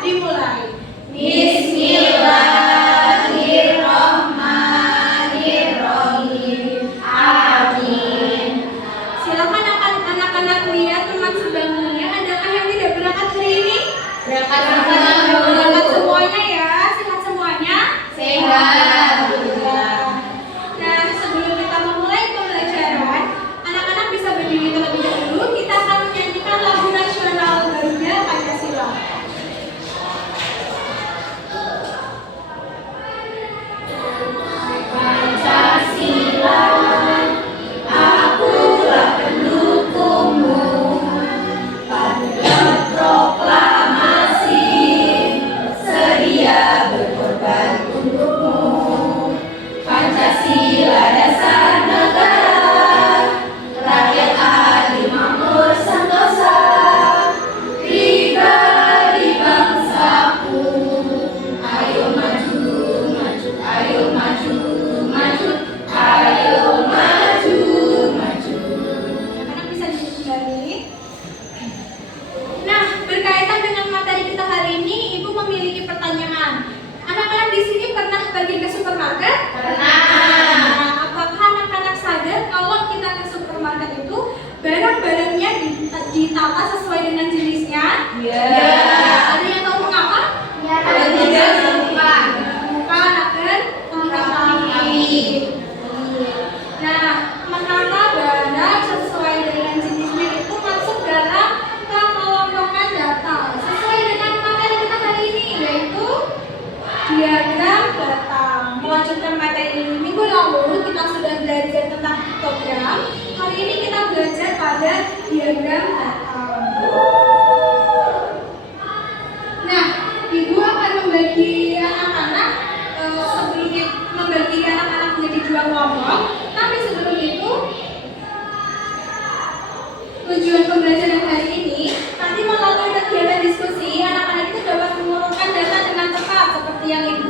dimulai. Bismillahirrahmanirrahim. Amin. Silakan anak-anak lihat teman sebelumnya, adakah yang tidak berangkat hari ini? Berangkat Semuanya ya, sehat semuanya? Sehat. Nah, sebelum kita memulai pembelajaran, anak-anak bisa berdiri terlebih dahulu. Kita akan menyanyikan lagu nasional Garuda Pancasila. Pancasila, akulah pendukungmu pada proklamasi, sedia berkorban untukmu. Pancasila dasar negara, rakyat adil makmur sentosa, pribadi bangsaku. Ayo maju, maju, ayo maju, maju, ayo maju, maju. Anak-anak bisa duduk kembali. Nah, berkaitan dengan materi kita hari ini, Ibu memiliki pertanyaan. Anak-anak di sini pernah pergi ke supermarket? Nah, apakah anak-anak sadar kalau kita ke supermarket itu barang-barangnya ditata sesuai dengan jenisnya? Ada yang tahu mengapa? Bukan agar mengetahui. Nah, menata barang sesuai dengan jenisnya itu masuk dalam pengelompokan data sesuai dengan materi kita hari ini, yaitu diagram data. Melanjutkan materi ini, minggu lalu kita sudah belajar tentang histogram. Hari ini kita belajar pada diagram data. Nah, Ibu akan membagi anak-anak sebelumnya membagi anak-anak menjadi dua kelompok. Tapi sebelum itu, tujuan pembelajaran hari ini nanti melalui kegiatan diskusi, anak-anak itu dapat mengurutkan data dengan tepat seperti yang Ibu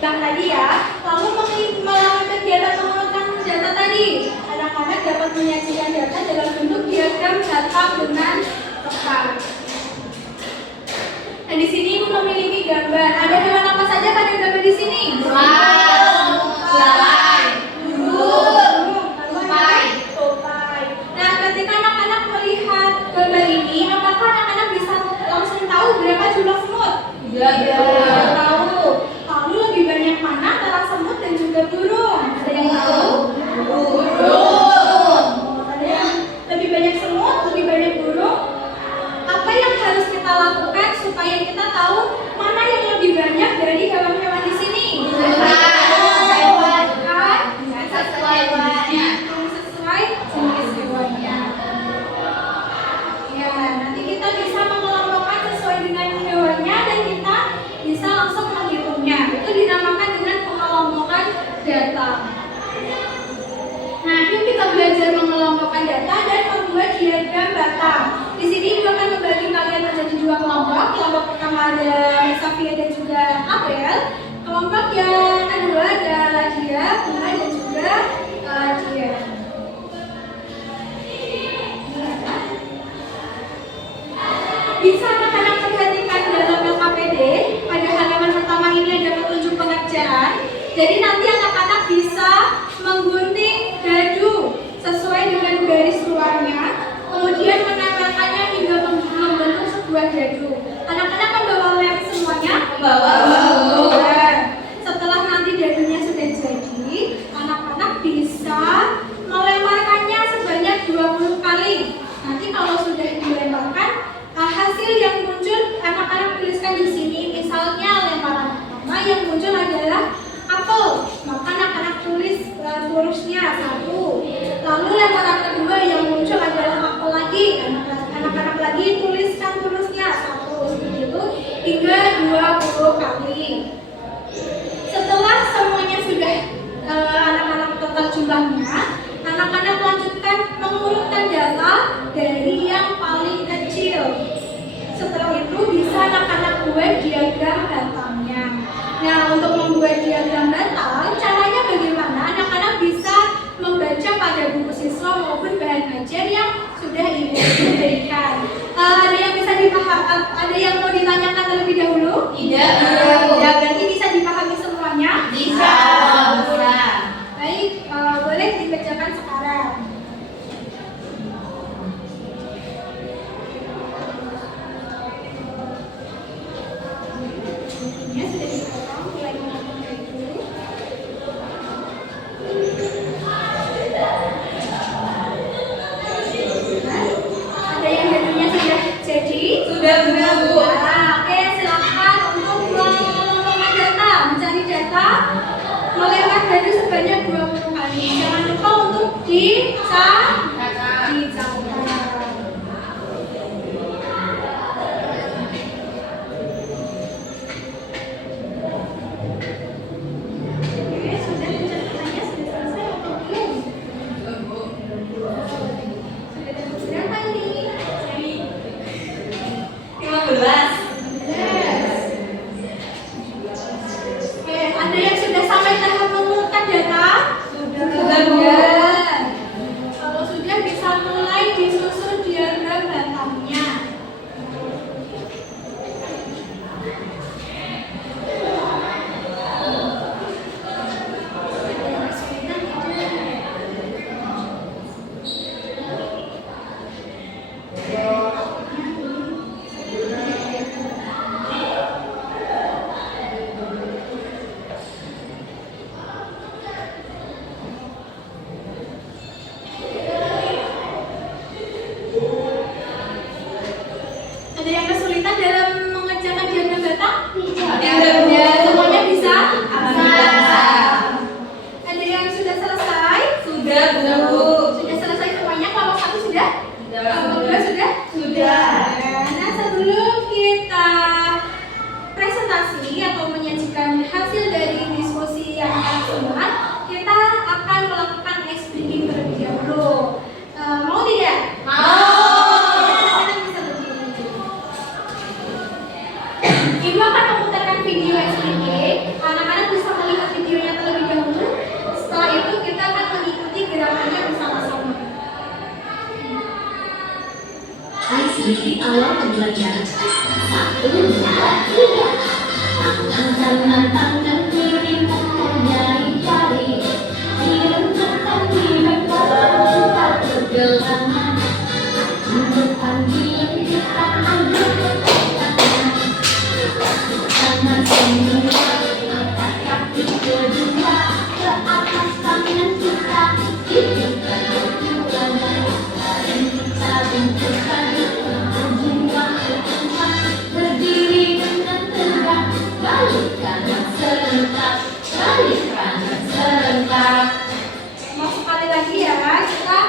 bilang tadi ya. Lalu melalui kegiatan mengurutkan data tadi, anak-anak dapat menyajikan data dalam bentuk diagram data dengan tepat. Nah, di sini Ibu memiliki gambar. Ada hewan apa saja pada gambar di sini? Tupai. Nah, ketika anak-anak melihat gambar ini, apakah anak-anak bisa langsung tahu berapa jumlah semut? Tahu. Lalu lebih banyak mana antara semut dan juga burung? Ada yang tahu? Ada yang lebih banyak semut, lebih banyak burung? Apa yang harus kita lakukan supaya kita tahu mana yang lebih banyak dari hewan-hewan di sini? Sesuai jenis hewannya. Ya, nanti kita bisa mengelompokkan sesuai dengan hewannya dan kita bisa langsung menghitungnya. Itu dinamakan dengan pengelompokan data. Nah, yuk kita belajar mengelompokkan data dan membuat diagram data. Di sini Ibu akan membagi kalian menjadi dua kelompok. Kelompok pertama ada Safia dan juga Abel. Kelompok yang kedua ada Ladia, Bunga dan juga Dia. Bisa anak-anak perhatikan dalam LKPD, pada halaman pertama ini ada petunjuk pengerjaan. Jadi nanti anak-anak bisa menggunting dadu sesuai dengan garis luarnya, kemudian menempelkannya hingga membentuk sebuah dadu. Anak-anak membawa lem semuanya? Setelah nanti dadunya sudah jadi, anak-anak bisa melemparkannya sebanyak 20 kali. Nanti kalau sudah dilemparkan, hasil yang muncul anak-anak tuliskan di sini. Misalnya lemparan pertama yang muncul adalah apel, maka anak-anak tulis hurufnya 1. Lalu lemparan kedua yang muncul adalah apel lagi, anak-anak lagi tuliskan hurufnya 1, seperti itu hingga 20 kali. Setelah semuanya sudah anak-anak total jumlahnya, anak-anak lanjutkan mengurutkan data dari yang paling kecil. Setelah itu bisa anak-anak buat diagram datanya. Nah, untuk membuat diagram data, caranya bagaimana? Anak-anak bisa membaca pada buku siswa maupun bahan ajar yang sudah Ibu berikan. Ada yang bisa dipahami? Ada yang mau ditanyakan terlebih dahulu? bajunya sudah dipotong mulai memotong baju. Ada yang bajunya sudah jadi? Sudah, Bu. Nah, oke, silakan untuk mengumpulkan data, mencari data, melempar baju sebanyak 20 kali. Jangan lupa untuk dicatat. Oke, sudah pencatatannya sudah selesai atau belum? Sudah dapat berapa ini? 15. Oke, ada yang sudah sampai tahap mengumpulkan data? Sudah, Bu. Kalau sudah bisa mulai disusun diagram batangnya. Ada yang kesulitan tidak? Ada yang kesulitan dalam mengerjakan diagram batang? Tidak. Semuanya bisa? Bisa. Ada yang sudah selesai? Sudah, Bu. Sudah selesai semuanya? Kalau satu sudah? Sudah. Kalau dua sudah? Sudah. Nah, sebelum kita presentasi atau menyajikan hasil dari diskusi yang keseluruhan, kita akan melakukan ice breaking terlebih dahulu. Mau tidak? Anak-anak bisa berdiri. Ibu akan memutarkan video ice breaking. Anak-anak bisa melihat videonya terlebih dahulu. Setelah itu kita akan mengikuti gerakannya bersama-sama. Ice breaking awal pembelajaran. 1, 2, 3. Tangan tangan kiri mempunyai jari. Direntangkan di bengkok tak pergelangan. Untuk panggilan kita ambil tangan. Tangan semua, angkat kaki kedua ke atas tangan kita. Hidupkan kedua naik. Dan kita bentukkan jiwa berkembang. Berdiri dengan tegak. Balik kanan serentak. Balik kanan serentak. Mau sekali lagi ya, kita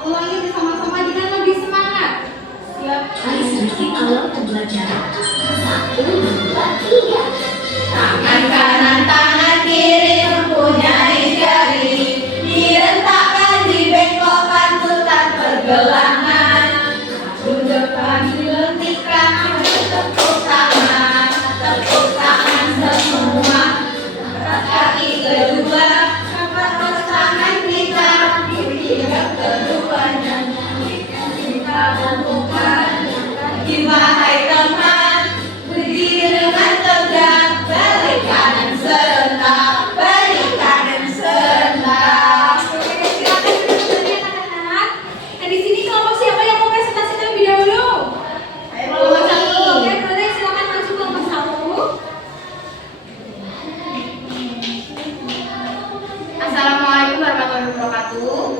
ulangi bersama-sama dengan lebih semangat. Siap. Ice breaking awal pembelajaran. 1, 2, 3. Tangan kanan, tangan kiri mempunyai jari. Direntakkan, dibengkokkan, putar pergelangan. Maju depan dilentikkan, tepuk tangan semua. Angkat kaki kedua, angkat tangan kita. Diikat keduanya, kita tentukan. Hai teman, berdiri dengan tegak. Balik kanan serentak, balik kanan serentak. Oke, silakan duduk lagi anak-anak. Nah, di sini kelompok siapa yang mau presentasi terlebih dahulu? Kelompok satu. Oke, boleh silakan maju kelompok satu. Assalamualaikum warahmatullahi wabarakatuh.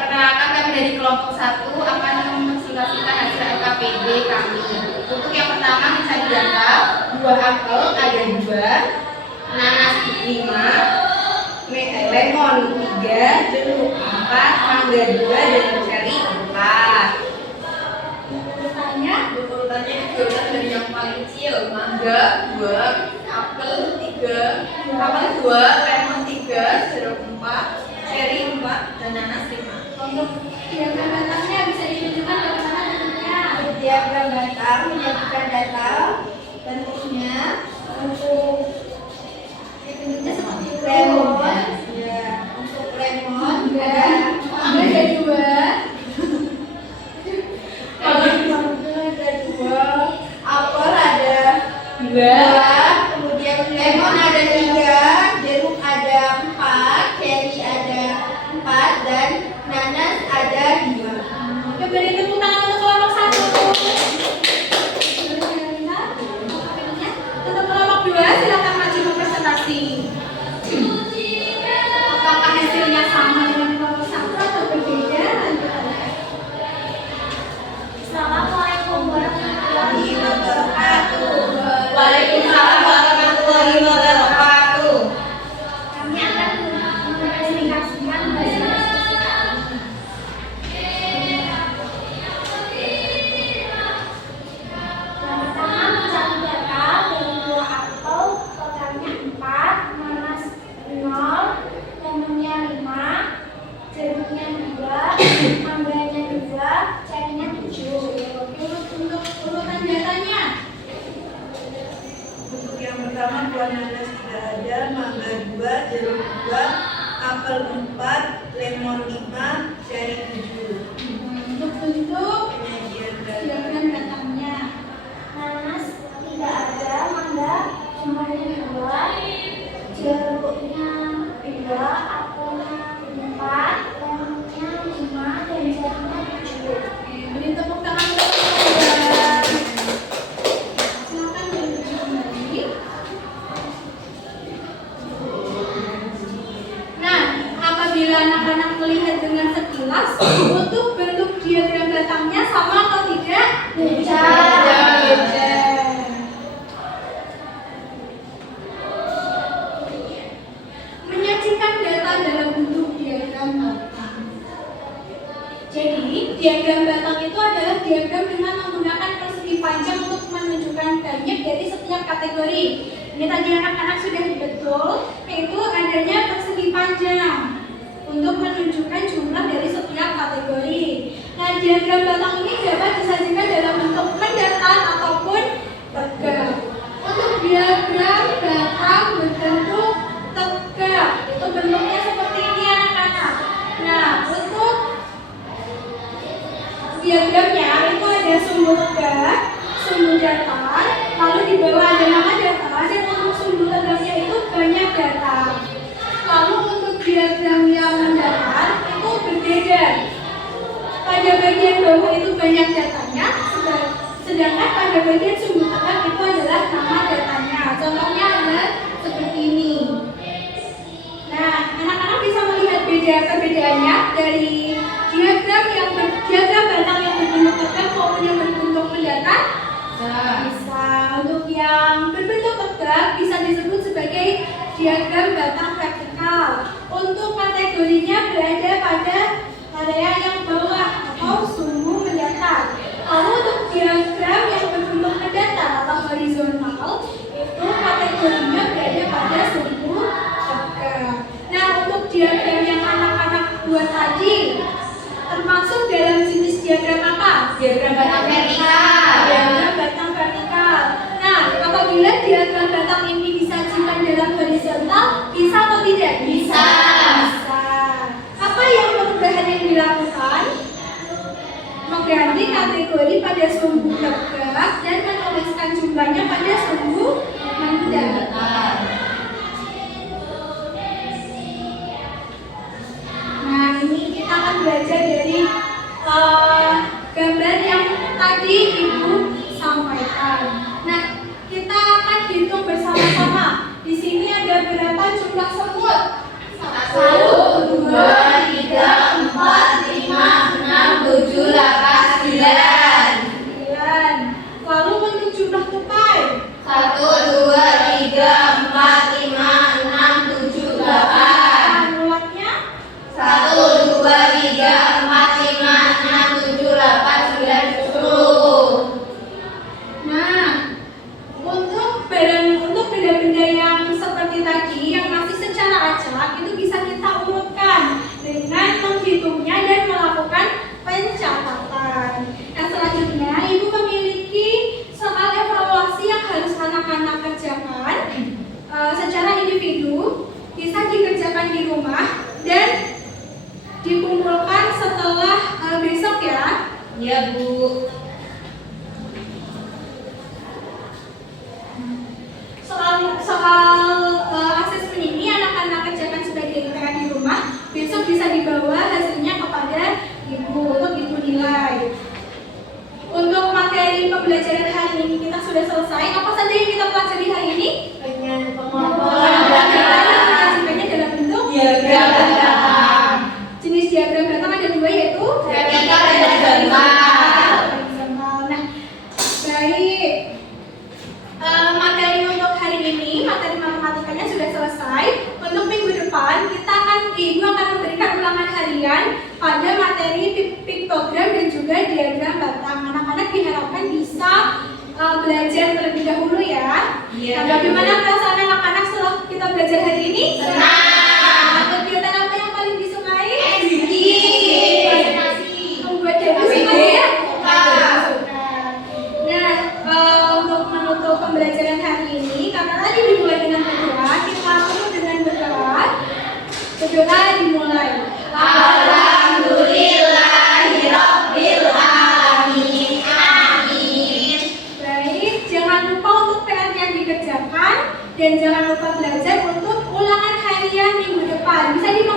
Perkenalkan, kami dari kelompok 1 akan mempresentasikan hasil LKPD kami. Untuk yang pertama mencari data, buah apel ada 2, nanas 5, lemon 3, jeruk 4, mangga 2, dan ceri 4. Bertanya. Urutannya diurutan dari yang paling kecil, mangga 2, apel 3, lemon 3, jeruk 4, ceri 4, dan nanas 5. Untuk diagram batangnya bisa ditunjukkan bagaimana bentuknya. Diagram batang menyajikan data bentuknya untuk Bentuknya seperti itu. lemon, ya, untuk lemon ada Mangga ada 2. apel ada 2, kemudian lemon ada 3, jeruk ada 4, ceri ada 4, dan nanas ada 2. Oke, beri tepuk tangan untuk kelompok satu. pertama buah nanas tidak ada, mangga 2, jeruk 2, apel 4, lemon 5, cherry 7. Untuk bentuk Penyajian diagram datangnya. Nanas tidak ada, mangga jumlahnya 2, jeruknya 2, apelnya 4, lemonnya 5, dan jeruknya 7. Beri tepuk tangan untuk kalian. Silakan menuju kembali. Nah, apabila anak-anak melihat dengan sekilas, untuk bentuk diagram batangnya sama atau tidak? Beda. Beda. Menyajikan data dalam bentuk diagram batang. Jadi, diagram batang itu adalah diagram dengan menggunakan persegi panjang untuk menunjukkan banyak dari setiap kategori. Ini tadi anak-anak sudah betul, yaitu adanya persegi panjang untuk menunjukkan jumlah dari setiap kategori. Nah, diagram batang ini dapat disajikan dalam bentuk mendatar ataupun tegak. Untuk diagram batang berbentuk tegak, itu bentuknya seperti ini anak-anak. Nah, untuk diagramnya itu ada sumbu tegak, sumbu datar, lalu di bawah ada nama datar, dan untuk sumbu tegaknya itu banyak datar. Lalu untuk diagram yang mendatar itu berbeda. Pada bagian bawah itu banyak datanya, sedangkan pada bagian sumbu tegak itu adalah nama datanya. Contohnya ada seperti ini. Nah, anak-anak bisa melihat perbedaannya dari diagram batang yang berbentuk tegak maupun yang berbentuk mendatar. Bisa. Untuk yang berbentuk tegak bisa disebut sebagai diagram batang vertikal. Untuk kategorinya berada pada area yang bawah atau sumbu mendatar. Lalu untuk diagram yang berbentuk mendatar atau horizontal itu kategorinya berada pada sumbu tegak. Nah, untuk diagram yang anak-anak buat tadi termasuk dalam jenis diagram apa? Diagram batang vertikal. Diagram batang vertikal. Nah, apabila diagram batang ini disajikan dalam horizontal, bisa atau tidak? Bisa. Bisa. Apa yang perubahan yang dilakukan? Mengganti kategori pada sumbu tegak dan menuliskan jumlahnya pada sumbu mendatar. Nah, ini kita akan belajar dari gambar yang tadi Ibu sampaikan. Nah, kita akan hitung bersama-sama. Di sini ada berapa jumlah semut? 1, 2, 3, 4, 5, 6, 7, 8, 9. Lalu untuk jumlah tupai? 1, 2, 3, 4, 5, 6, 7, 8. Ulatnya? 1, 2, 3, 4, 5, 6, 7, 8, 9, 10. Nah, untuk benda-benda yang seperti tadi yang masih secara acak itu bisa kita urutkan dengan menghitungnya dan melakukan pencatatan. Nah, selanjutnya Ibu memiliki soal evaluasi yang harus anak-anak kerjakan secara individu, bisa dikerjakan di rumah dan dikumpulkan setelah besok ya. Iya, Bu. Soal asesmen ini anak-anak kerjakan sebagai PR di rumah, besok bisa dibawa hasilnya kepada Ibu untuk Ibu nilai. Untuk materi pembelajaran hari ini kita sudah selesai. Apa saja yang kita pelajari hari ini? Menyajikannya dalam bentuk Diagram batang. jenis diagram batang ada dua, yaitu Vertikal dan horizontal. Nah, baik. Materi untuk hari ini, materi matematikanya sudah selesai. Untuk minggu depan, Ibu akan memberikan ulangan harian pada materi piktogram dan juga diagram batang. Anak-anak diharapkan bisa belajar terlebih dahulu ya. Iya. Nah, bagaimana perasaan anak-anak setelah kita belajar hari ini? Senang. Kegiatan apa yang paling disukai? Presentasi. Membuat Dewi suka ya? Suka. Nah, untuk menutup pembelajaran hari ini, karena tadi di Dan jangan lupa belajar untuk ulangan harian minggu depan. Bisa dibantu